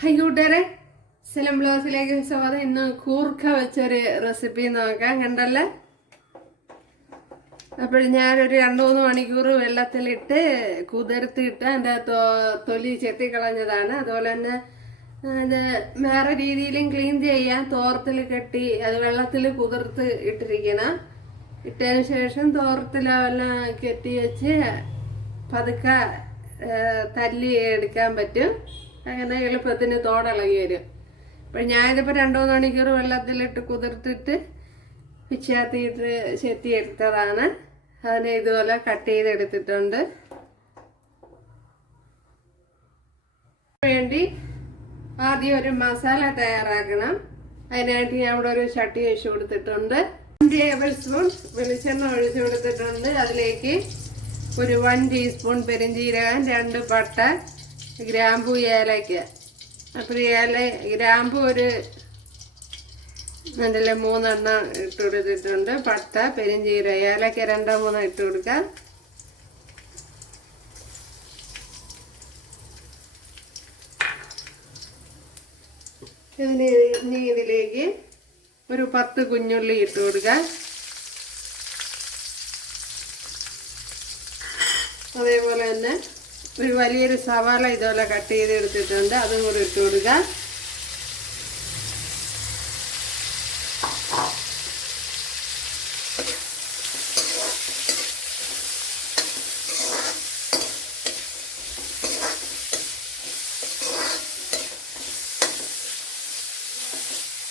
High കൂട്ടുകാരെ. സെലം ബ്ലോസിലേക്ക് സ്വാഗതം ഇന്ന് കൂർക്ക വെച്ചൊരു റെസിപ്പി നോക്കാം. കണ്ടല്ലേ? അപ്പോൾ ഞാനൊരു രണ്ട് മൂന്ന് മണിക്കൂർ വെള്ളത്തിലിട്ട് കുതിർത്തിട്ട് എന്റെ തൊലി ചെത്തിക്കളഞ്ഞതാണ്. അതുപോലെ തന്നെ അത് വേറെ രീതിയിലും ക്ലീൻ ചെയ്യാൻ തോർത്തിൽ കെട്ടി അത് വെള്ളത്തിൽ കുതിർത്ത് ഇട്ടിരിക്കണം. ഇട്ടതിന് ശേഷം തോർത്തിലെല്ലാം കെട്ടി വെച്ച് പതുക്കെ തല്ലി എടുക്കാൻ പറ്റും. അങ്ങനെ എളുപ്പത്തിന് തോടിളകി വരും. അപ്പം ഞാനിപ്പോൾ രണ്ടു മണിക്കൂർ വെള്ളത്തിലിട്ട് കുതിർത്തിട്ട് പിച്ചാത്തിയിട്ട് ചെത്തി എടുത്തതാണ്. അതിനെ ഇതുപോലെ കട്ട് ചെയ്തെടുത്തിട്ടുണ്ട്. വേണ്ടി ആദ്യം ഒരു മസാല തയ്യാറാക്കണം. അതിനായിട്ട് ഞാൻ ഇവിടെ ഒരു ചട്ടി ഒഴിച്ചു കൊടുത്തിട്ടുണ്ട്. ടേബിൾ സ്പൂൺ വെളിച്ചെണ്ണ ഒഴിച്ചു കൊടുത്തിട്ടുണ്ട്. അതിലേക്ക് ഒരു വൺ ടീസ്പൂൺ പെരിഞ്ചീരകം രണ്ട് പട്ട ഗ്രാമ്പു ഏലയ്ക്ക അപ്പോൾ ഏല ഗ്രാമ്പു ഒരു അതിൽ മൂന്നെണ്ണം ഇട്ട് കൊടുത്തിട്ടുണ്ട് പട്ട പെരിഞ്ചീര ഏലയ്ക്ക രണ്ടോ മൂന്നോ ഇട്ട് കൊടുക്കാം. ഇതിന് ഇനി ഇതിലേക്ക് ഒരു പത്ത് കുഞ്ഞുള്ളി ഇട്ട് കൊടുക്കാം. അതേപോലെ തന്നെ ഒരു വലിയൊരു സവാള ഇതുപോലെ കട്ട് ചെയ്ത് എടുത്തിട്ടുണ്ട് അതും കൂടി ഇട്ട് കൊടുക്കാം.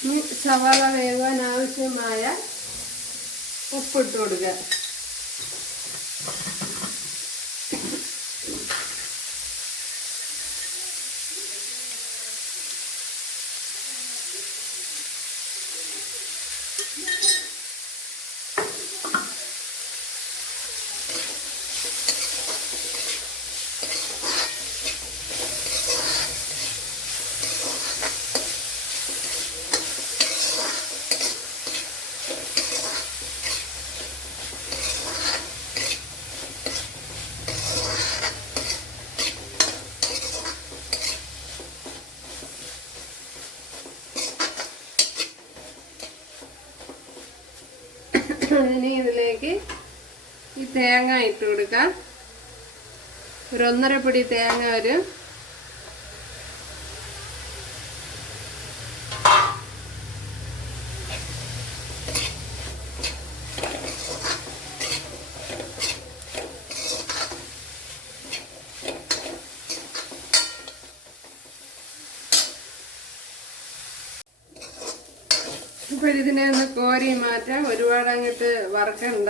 ഇനി സവാള വേകാൻ ആവശ്യമായ ഉപ്പിട്ട് കൊടുക്കുക ഇനി ഇതിലേക്ക് ഈ തേങ്ങ ഇട്ട് കൊടുക്കാം. ഒരു ഒന്നര പിടി തേങ്ങ വരും ഇതിനെ ഒന്ന് കോരി മാറ്റാം. ഒരുപാട് അങ്ങോട്ട് വറക്കണ്ട.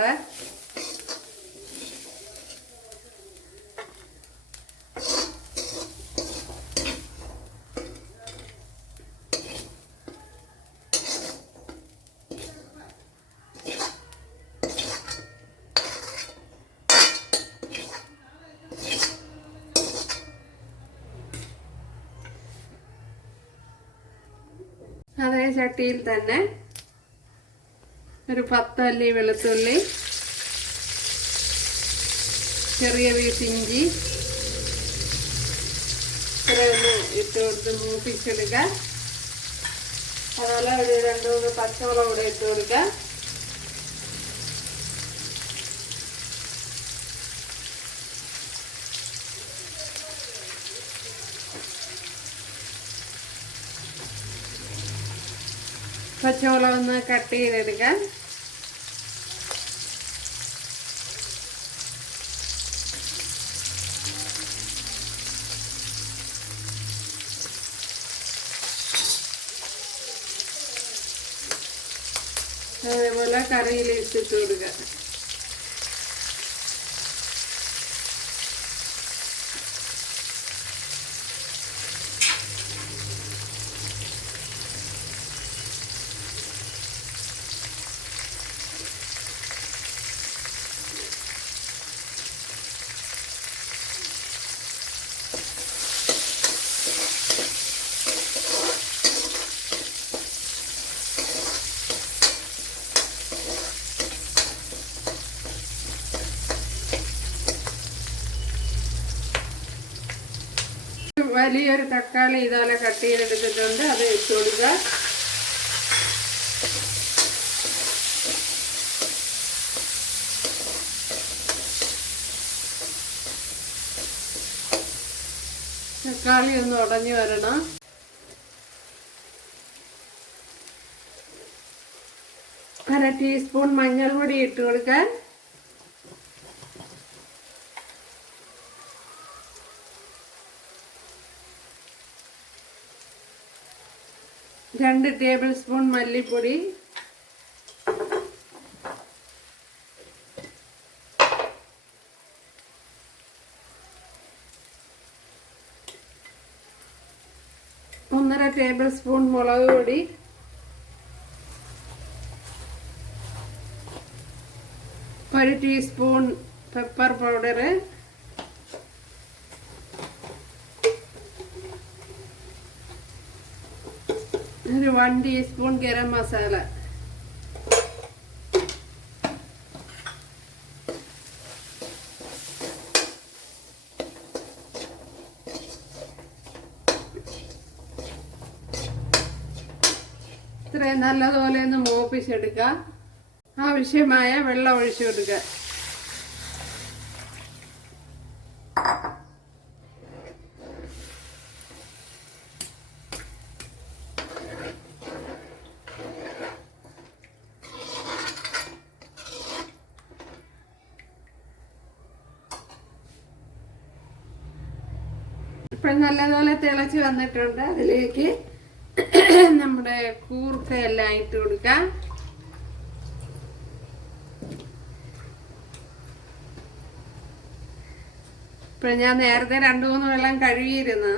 അതേ ചട്ടിയിൽ തന്നെ ഒരു പത്തല്ലി വെളുത്തുള്ളി ചെറിയ വീട്ടിഞ്ചി ഇത്രയൊന്ന് ഇട്ട് കൊടുത്ത് മൂപ്പിച്ചെടുക്കുക. അതുപോലെ ഒരു രണ്ട് മൂന്ന് പച്ചമുളക് കൂടെ ഇട്ട് കൊടുക്കുക. പച്ചമുളക് ഒന്ന് കട്ട് ചെയ്തെടുക്കാം. അതേപോലെ കറിയിൽ ഇട്ടിട്ട് കൊടുക്കുക വലിയൊരു തക്കാളി ഇതുപോലെ കട്ട് ചെയ്തെടുത്തിട്ടുണ്ട്. അത് ഇട്ട് കൊടുക്കുക. തക്കാളി ഒന്ന് ഉടഞ്ഞു വരണം. അര ടീസ്പൂൺ മഞ്ഞൾ പൊടി ഇട്ട് കൊടുക്കാൻ. രണ്ട് ടേബിൾ സ്പൂൺ മല്ലിപ്പൊടി. ഒന്നര ടേബിൾ സ്പൂൺ മുളക് പൊടി. ഒരു ടീസ്പൂൺ പെപ്പർ പൗഡർ ഒരു വൺ ടീസ്പൂൺ ഗരം മസാല ഇത്രയും നല്ലതുപോലെ ഒന്ന് മൂപ്പിച്ചെടുക്കുക. ആവശ്യമായ വെള്ളം ഒഴിച്ചു കൊടുക്കുക. ഇപ്പം നല്ലതുപോലെ തിളച്ച് വന്നിട്ടുണ്ട്. അതിലേക്ക് നമ്മുടെ കൂർക്കയെല്ലാം ഇട്ട് കൊടുക്കാം. ഇപ്പൊ ഞാൻ നേരത്തെ രണ്ടു മൂന്ന് വെള്ളം കഴുകിയിരുന്നു.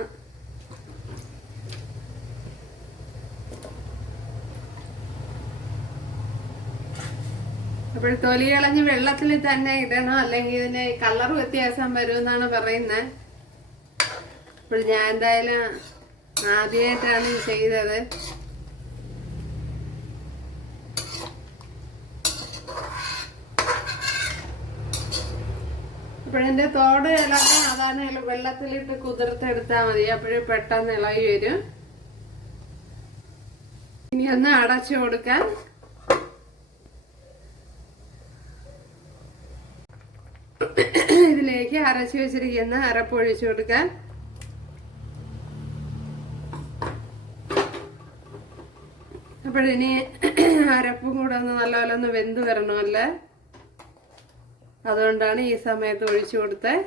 അപ്പോൾ തൊലി കളഞ്ഞ് വെള്ളത്തിൽ തന്നെ ഇടണം? അല്ലെങ്കിൽ ഇതിന് കളർ വ്യത്യാസം വരുമെന്നാണ് പറയുന്നത്. അപ്പോൾ ഞാൻ എന്തായാലും ആദ്യമായിട്ടാണ് ചെയ്തത്. ഇപ്പോഴെന്റെ തോട് ഇളകാൻ അതാണ് വെള്ളത്തിലിട്ട് കുതിർത്തെടുത്താൽ മതി. അപ്പോഴും പെട്ടെന്ന് ഇളകി വരും. ഇനി ഒന്ന് അടച്ചു കൊടുക്കാൻ. ഇതിലേക്ക് അരച്ചു വെച്ചിരിക്കുന്ന അരപ്പൊഴിച്ചു കൊടുക്കാൻ. അപ്പോഴിനി അരപ്പും കൂടെ ഒന്ന് നല്ലപോലെ ഒന്ന് വെന്ത് വരണമല്ലേ അതുകൊണ്ടാണ് ഈ സമയത്ത് ഒഴിച്ചു കൊടുത്തത്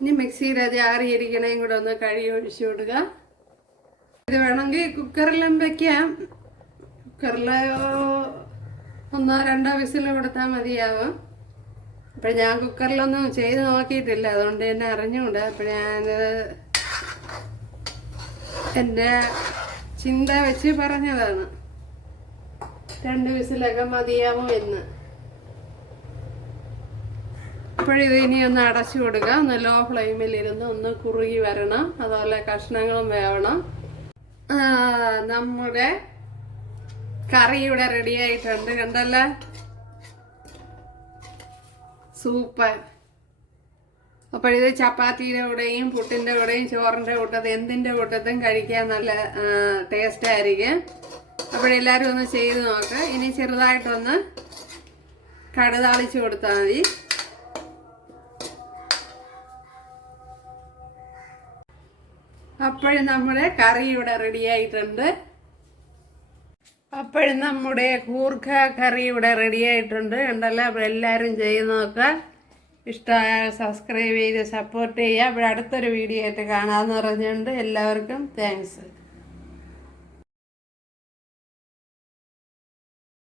ഇനി മിക്സിയിൽ അത് ആറിയിരിക്കണേയും കൂടെ ഒന്ന് കഴുകി ഒഴിച്ചു കൊടുക്കുക ഇത് വേണമെങ്കിൽ കുക്കറിലും വെക്കാം. കുക്കറിൽ ഒന്നോ രണ്ടോ വിസിൽ കൊടുത്താൽ മതിയാവും. അപ്പം ഞാൻ കുക്കറിലൊന്നും ചെയ്ത് നോക്കിയിട്ടില്ല. അതുകൊണ്ട് തന്നെ അറിഞ്ഞുകൊണ്ട് അപ്പം ഞാനത് എന്റെ ചിന്ത വെച്ച് പറഞ്ഞതാണ്. രണ്ട് വിസിലൊക്കെ മതിയാവും എന്ന്. അപ്പോഴിത് ഇനി ഒന്ന് അടച്ചു കൊടുക്കുക ഒന്ന് ലോ ഫ്ലെയിമിൽ ഇരുന്ന് ഒന്ന് കുറുകി വരണം. അതുപോലെ കഷ്ണങ്ങളും വേവണം. നമ്മുടെ കറി ഇവിടെ റെഡി ആയിട്ടുണ്ട്. കണ്ടല്ലേ? സൂപ്പർ. അപ്പോഴിത് ചപ്പാത്തിയുടെ കൂടെയും പുട്ടിന്റെ കൂടെയും ചോറിന്റെ കൂട്ടത്തും എന്തിന്റെ കൂട്ടത്തും കഴിക്കാൻ നല്ല ടേസ്റ്റ് ആയിരിക്കും. അപ്പോഴെല്ലാവരും ഒന്ന് ചെയ്ത് നോക്ക്. ഇനി ചെറുതായിട്ടൊന്ന് കടുതാളിച്ച് കൊടുത്താൽ മതി. അപ്പോഴും നമ്മുടെ കറി ഇവിടെ റെഡി ആയിട്ടുണ്ട്. അപ്പോഴും നമ്മുടെ കൂർക്ക കറി ഇവിടെ റെഡി ആയിട്ടുണ്ട്. ഉണ്ടല്ലോ അപ്പോൾ എല്ലാവരും ചെയ്ത് നോക്കുക ഇഷ്ടമായ സബ്സ്ക്രൈബ് ചെയ്ത് സപ്പോർട്ട് ചെയ്യുക. അപ്പോൾ അടുത്തൊരു വീഡിയോ ആയിട്ട് കാണാമെന്ന് പറഞ്ഞുകൊണ്ട് എല്ലാവർക്കും താങ്ക്സ്